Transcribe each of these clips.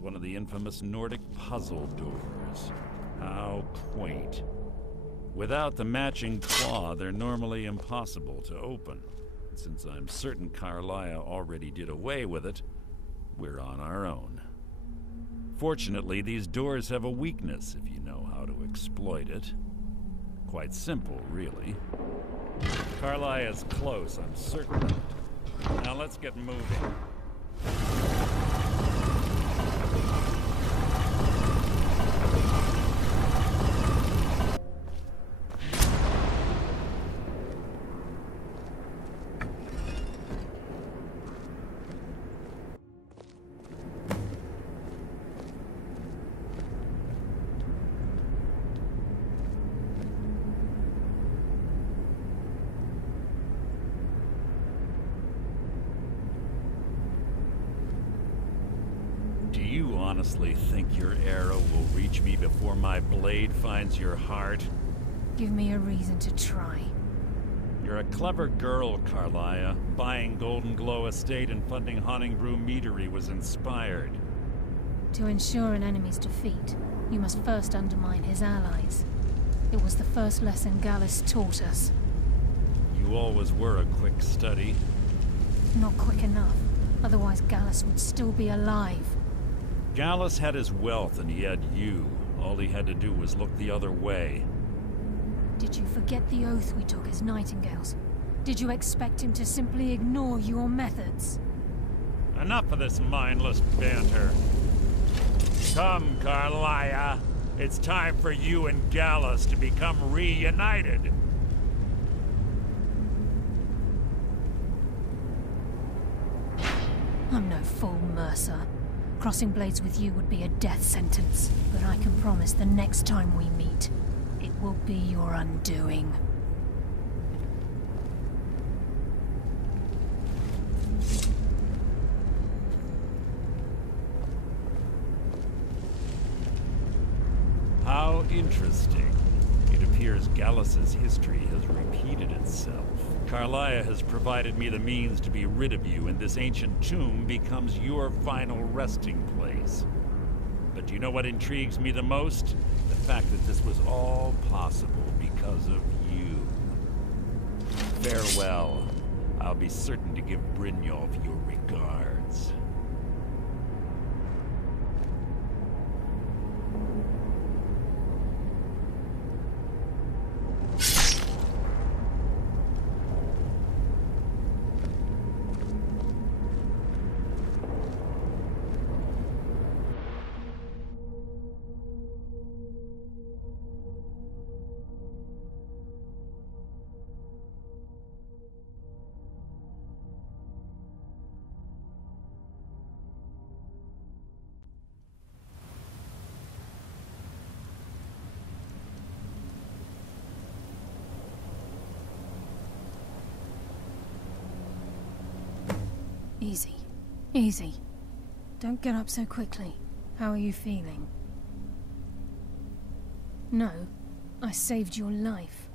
was one of the infamous Nordic puzzle doors. How quaint. Without the matching claw, they're normally impossible to open. Since I'm certain Carlia already did away with it, we're on our own. Fortunately, these doors have a weakness if you know how to exploit it. Quite simple, really. Carlia is close, I'm certain of it. Now let's get moving. Do you honestly think your arrow will reach me before my blade finds your heart? Give me a reason to try. You're a clever girl, Carlia. Buying Golden Glow Estate and funding Haunting Brew Meadery was inspired. To ensure an enemy's defeat, you must first undermine his allies. It was the first lesson Gallus taught us. You always were a quick study. Not quick enough, otherwise Gallus would still be alive. Gallus had his wealth and he had you. All he had to do was look the other way. Did you forget the oath we took as Nightingales? Did you expect him to simply ignore your methods? Enough of this mindless banter. Come, Carlia. It's time for you and Gallus to become reunited. I'm no fool, Mercer. Crossing blades with you would be a death sentence, but I can promise the next time we meet, it will be your undoing. How interesting. It appears Gallus's history has repeated itself. Carlia has provided me the means to be rid of you, and this ancient tomb becomes your final resting place. But do you know what intrigues me the most? The fact that this was all possible because of you. Farewell. I'll be certain to give Brynjolf your regards. Easy. Easy. Don't get up so quickly. How are you feeling? No, I saved your life.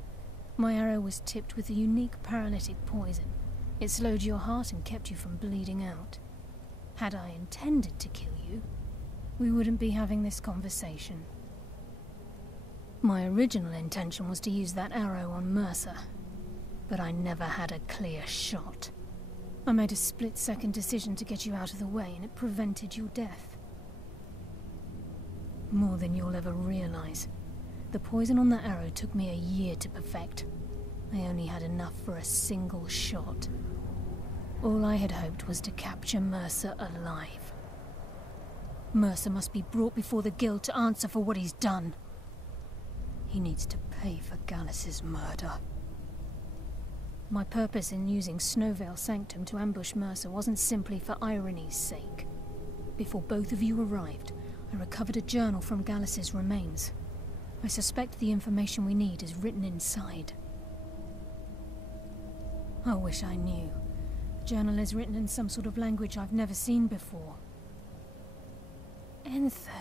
My arrow was tipped with a unique paralytic poison. It slowed your heart and kept you from bleeding out. Had I intended to kill you, we wouldn't be having this conversation. My original intention was to use that arrow on Mercer, but I never had a clear shot. I made a split-second decision to get you out of the way, and it prevented your death. More than you'll ever realize. The poison on that arrow took me a year to perfect. I only had enough for a single shot. All I had hoped was to capture Mercer alive. Mercer must be brought before the Guild to answer for what he's done. He needs to pay for Gallus's murder. My purpose in using Snowvale Sanctum to ambush Mercer wasn't simply for irony's sake. Before both of you arrived, I recovered a journal from Gallus's remains. I suspect the information we need is written inside. I wish I knew. The journal is written in some sort of language I've never seen before. Enther.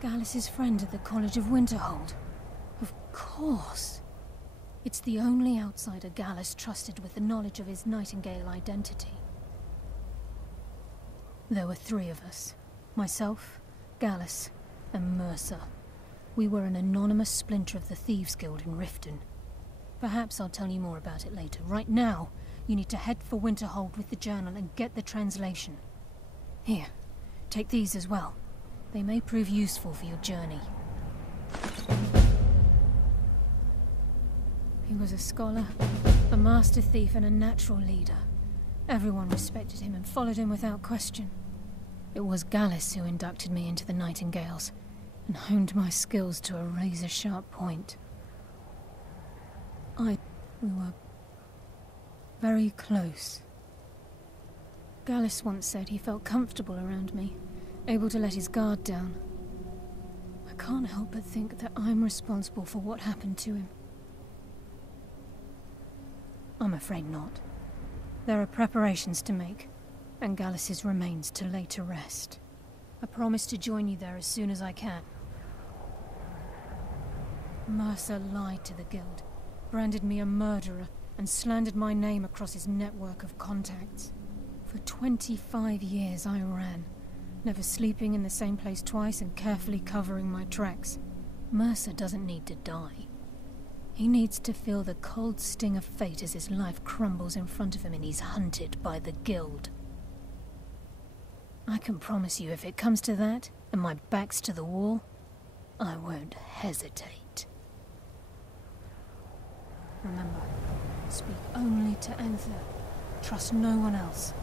Gallus's friend at the College of Winterhold. Of course. It's the only outsider Gallus trusted with the knowledge of his Nightingale identity. There were 3 of us. Myself, Gallus, and Mercer. We were an anonymous splinter of the Thieves Guild in Riften. Perhaps I'll tell you more about it later. Right now, you need to head for Winterhold with the journal and get the translation. Here, take these as well. They may prove useful for your journey. He was a scholar, a master thief, and a natural leader. Everyone respected him and followed him without question. It was Gallus who inducted me into the Nightingales and honed my skills to a razor-sharp point. We were very close. Gallus once said he felt comfortable around me, able to let his guard down. I can't help but think that I'm responsible for what happened to him. I'm afraid not. There are preparations to make, and Gallus's remains to lay to rest. I promise to join you there as soon as I can. Mercer lied to the Guild, branded me a murderer, and slandered my name across his network of contacts. For 25 years I ran, never sleeping in the same place twice and carefully covering my tracks. Mercer doesn't need to die. He needs to feel the cold sting of fate as his life crumbles in front of him and he's hunted by the Guild. I can promise you, if it comes to that, and my back's to the wall, I won't hesitate. Remember, speak only to Anther. Trust no one else.